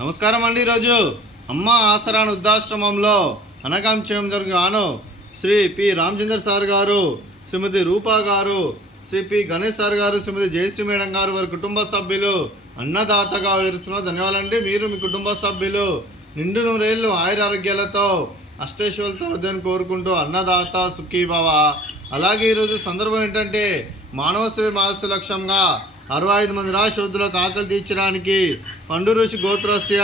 నమస్కారం అండి. ఈరోజు అమ్మ ఆసరాన్ వృద్ధాశ్రమంలో అనగాం చేయడం జరుగును శ్రీ పి రామచంద్ర సార్ గారు, శ్రీమతి రూపా గారు, శ్రీ పి గణేష్ సార్ గారు, శ్రీమతి జయశ్రీ మేడం గారు, వారి కుటుంబ సభ్యులు అన్నదాతగా వివరిస్తున్న ధన్యవాదాలండి. మీరు మీ కుటుంబ సభ్యులు నిండు నూరేళ్ళు ఆయురారోగ్యాలతో అష్టైశ్వర్యాలతో వద్దని కోరుకుంటూ అన్నదాత సుఖీభవ. అలాగే ఈరోజు సందర్భం ఏంటంటే మానవ సేవ మానస లక్ష్యంగా 65 మంది రాశోధులకు ఆకలి తీర్చడానికి పండు ఋషి గోత్రస్య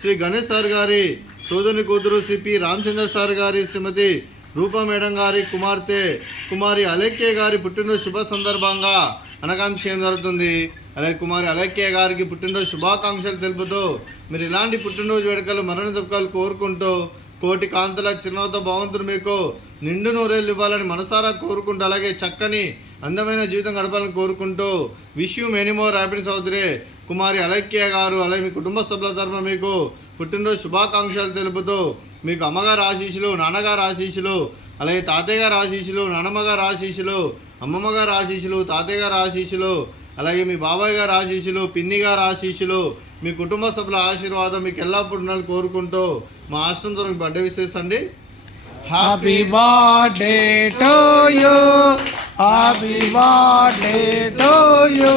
శ్రీ గణేష్ సార్ గారి సోదరుని కూతురు శ్రీ పి రామచంద్ర సార్ గారి, శ్రీమతి రూపా మేడం గారి కుమార్తె కుమారి అలేఖ్య గారి పుట్టినరోజు శుభ సందర్భంగా అనగాం చేయడం జరుగుతుంది. అలాగే కుమారి అలేఖ్య గారికి పుట్టినరోజు శుభాకాంక్షలు తెలుపుతూ మీరు ఇలాంటి పుట్టినరోజు వేడుకలు మరణ జరుపుకోవాలని కోరుకుంటూ కోటి కాంతుల చిరునవ్వుతో భగవంతుడు మీకు నిండు నూరేళ్ళు ఇవ్వాలని మనసారా కోరుకుంటూ అలాగే చక్కని అందమైన జీవితం గడపాలని కోరుకుంటూ wish you many more happiness అవుతురే కుమారి అలేఖ్య గారు. అలాగే మీ కుటుంబ సభ్యుల తరఫున మీకు పుట్టినరోజు శుభాకాంక్షలు తెలుపుతూ మీకు అమ్మగారు ఆశీస్సులు, నాన్నగారు ఆశీస్సులు, అలాగే తాతయ్య గారు ఆశీస్సులు, నాన్నమ్మ గారు ఆశీస్సులు, అమ్మమ్మ గారు ఆశీస్సులు, తాతయ్య గారు ఆశీస్సులు, అలాగే మీ బాబాయ్ గారు ఆశీస్సులు, పిన్ని గారు ఆశీస్సులు, మీ కుటుంబ సభ్యుల ఆశీర్వాదం మీకు ఎల్లప్పుడూ ఉండాలని కోరుకుంటూ మా ఆశ్రమంతో మీకు బర్త్డే విషెస్ అండి. Happy birthday to you, happy birthday to you,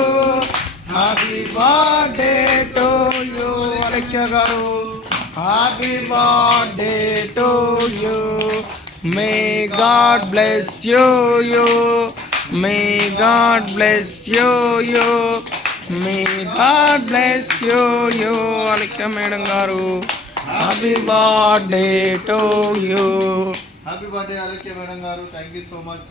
happy birthday to you Alekhya గారు, happy birthday to you. May God bless you, may God bless you, may God bless you Alekhya madam గారు. Happy birthday to you. Happy birthday Alekhya madam గారు, thank you so much.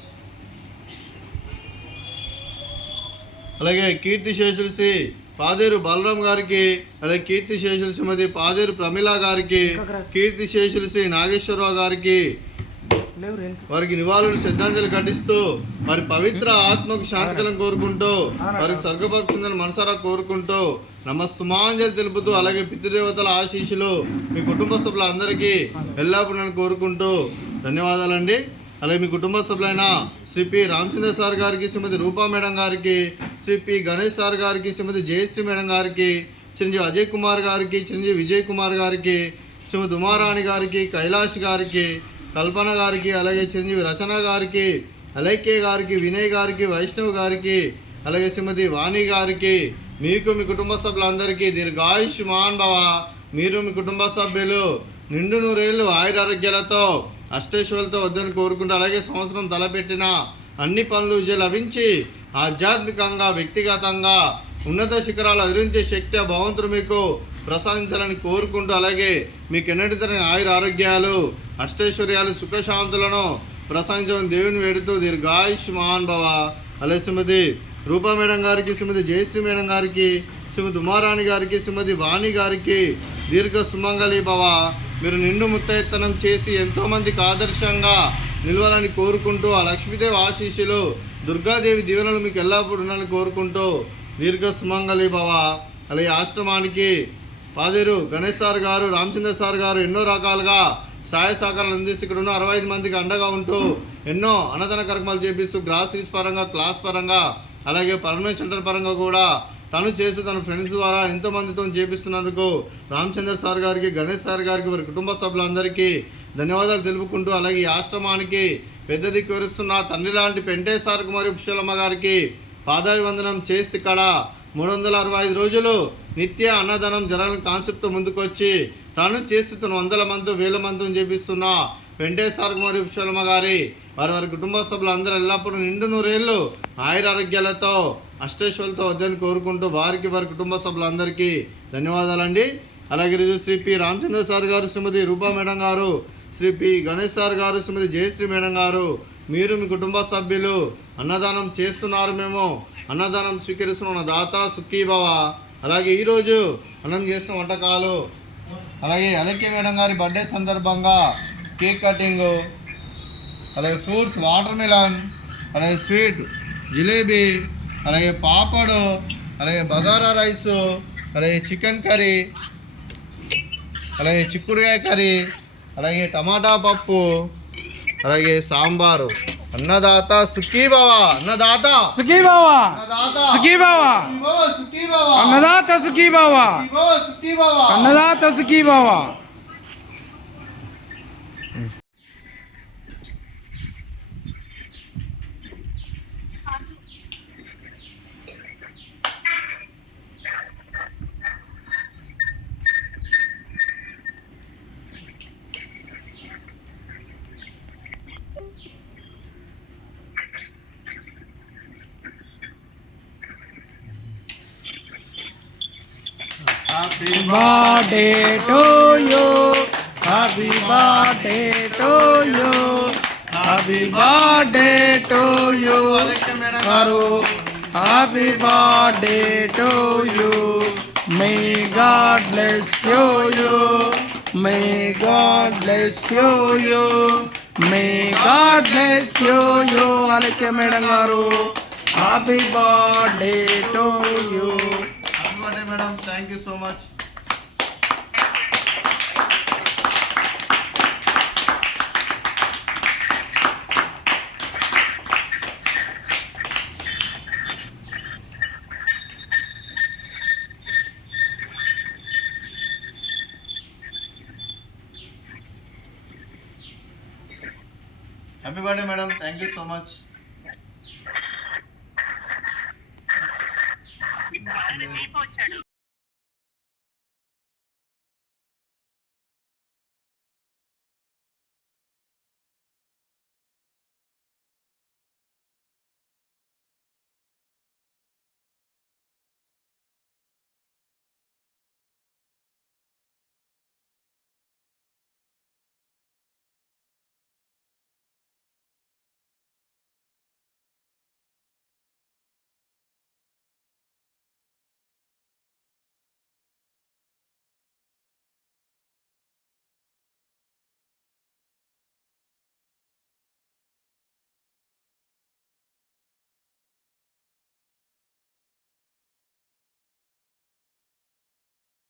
అలాగే కీర్తి శేషులు శ్రీ పాదేరు బలరాం గారికి, అలాగే కీర్తి శేషులు శ్రీమతి పాదేరు ప్రమిళ గారికి, కీర్తి శేషులు శ్రీ నాగేశ్వరరావు గారికి వారికి నివాళులు శ్రద్ధాంజలి ఘటిస్తూ వారి పవిత్ర ఆత్మకు శాంతికలం కోరుకుంటూ వారికి స్వర్గపక్షుందని మనసారా కోరుకుంటూ నమస్సుమాంజలి తెలుపుతూ అలాగే పితృదేవతల ఆశీస్సులు మీ కుటుంబ సభ్యులందరికీ ఎల్లప్పుడూ కోరుకుంటూ ధన్యవాదాలండి. అలాగే మీ కుటుంబ సభ్యులైన శ్రీ పి రామచంద్ర సార్ గారికి, శ్రీమతి రూపా మేడం గారికి, శ్రీ పి గణేష్ సార్ గారికి, శ్రీమతి జయశ్రీ మేడం గారికి, చిరంజీవి అజయ్ కుమార్ గారికి, చిరంజీవి విజయ్ కుమార్ గారికి, శ్రీమతి ఉమారాణి గారికి, కైలాష్ గారికి, కల్పన గారికి, అలాగే చిరంజీవి రచన గారికి, అలేఖ్య గారికి, వినయ్ గారికి, వైష్ణవ్ గారికి, అలాగే శ్రీమతి వాణి గారికి, మీకు మీ కుటుంబ సభ్యులందరికీ దీర్ఘాయుష్మాన్ భవ. మీరు మీ కుటుంబ సభ్యులు నిండు నూరేళ్ళు ఆయురారోగ్యాలతో అష్టైశ్వర్యాలతో వద్దని కోరుకుంటూ అలాగే సంవత్సరం తలపెట్టిన అన్ని పనులు విజయం లభించి ఆధ్యాత్మికంగా వ్యక్తిగతంగా ఉన్నత శిఖరాలు అధిరించే శక్తి ఆ భగవంతుడు మీకు ప్రసాదించాలని కోరుకుంటూ అలాగే మీకు ఎన్నటి తరగని ఆయురారోగ్యాలు అష్టైశ్వర్యాలు సుఖశాంతులను ప్రసాదించమని దేవుని వేడుతూ దీర్ఘాయుష్మాన్ భవ. అలాగే శ్రీమతి రూపా మేడం గారికి, శ్రీమతి జయశ్రీ మేడం గారికి, శ్రీమతి ఉమారాణి గారికి, శ్రీమతి వాణి గారికి దీర్ఘ సుమంగళి భవ. మీరు నిండు ముత్తైత్తనం చేసి ఎంతోమందికి ఆదర్శంగా నిలవాలని కోరుకుంటూ ఆ లక్ష్మీదేవి ఆశీస్సులు దుర్గాదేవి దీవెనలు మీకు ఎల్లప్పుడూ ఉండాలని కోరుకుంటూ దీర్ఘ సుమంగళి భవ. అలాగే ఆశ్రమానికి పాదేరు గణేష్ సార్ గారు, రామచంద్ర సార్ గారు ఎన్నో రకాలుగా సహాయ సహకారాలు అందిస్తూ ఇక్కడ ఉన్న 65 మందికి అండగా ఉంటూ ఎన్నో అన్నదాన కార్యక్రమాలు చేపిస్తూ గ్రాసరీస్ పరంగా, క్లాస్ పరంగా, అలాగే పర్మనెంట్ సెంటర్ పరంగా కూడా తను చేస్తూ తన ఫ్రెండ్స్ ద్వారా ఎంతోమందితో చేపిస్తున్నందుకు రామచంద్ర సార్ గారికి, గణేష్ సార్ గారికి, వారి కుటుంబ సభ్యులందరికీ ధన్యవాదాలు తెలుపుకుంటూ అలాగే ఈ ఆశ్రమానికి పెద్ద దిక్కు వివరిస్తున్న తండ్రి లాంటి పెంటే సార్ మరియు పుష్పలమ్మ గారికి పాదాభివందనం చేస్తే ఇక్కడ 365 రోజులు నిత్య అన్నదానం జరగాలని కాన్సెప్ట్తో ముందుకొచ్చి తాను చేస్తున్న 100 మంది 1000 మందితో చేపిస్తున్న వెంకటేశ్వర మరియు పుష్పలమ్మ గారి వారి కుటుంబ సభ్యులందరూ ఎల్లప్పుడూ నిండు నూరేళ్ళు ఆయురారోగ్యాలతో అష్టైశ్వర్యాలతో వద్దని కోరుకుంటూ వారికి వారి కుటుంబ సభ్యులందరికీ ధన్యవాదాలండి. అలాగే ఈరోజు శ్రీ పి రామచంద్ర సార్ గారు, శ్రీమతి రూపా మేడం గారు, శ్రీ పి గణేష్ సార్ గారు, శ్రీమతి జయశ్రీ మేడం గారు, మీరు మీ కుటుంబ సభ్యులు అన్నదానం చేస్తున్నారు, మేము అన్నదానం స్వీకరిస్తున్న దాత సుఖీభవ. అలాగే ఈరోజు అన్నం చేసిన వంటకాలు, అలాగే అలేఖ్య మేడం గారి బర్త్డే సందర్భంగా కేక్ కటింగు, అలాగే ఫ్రూట్స్ వాటర్ మిలన్, అలాగే స్వీట్ జిలేబీ, అలాగే పాపడు, అలాగే బగారా రైసు, అలాగే చికెన్ కర్రీ, అలాగే చిక్కుడుకాయ కర్రీ, అలాగే టమాటా పప్పు, అలాగే సాంబారు. అన్నదాత సుఖీ భవ. అన్నదాత సుఖీ భవ. అన్నదాత సుఖీ భవ. సుఖీ భవ. అన్నదాత సుఖీ భవ. సుఖీ భవ. అన్నదాత సుఖీ భవ. Happy birthday to you. Happy birthday to you. Happy birthday to you గారు. Happy birthday to you. May God bless you. May God bless you. May God bless you. Alekhya madam గారు. Happy birthday to you. Happy birthday madam. Thank you so much. Happy birthday madam. Thank you so much. వచ్చాడు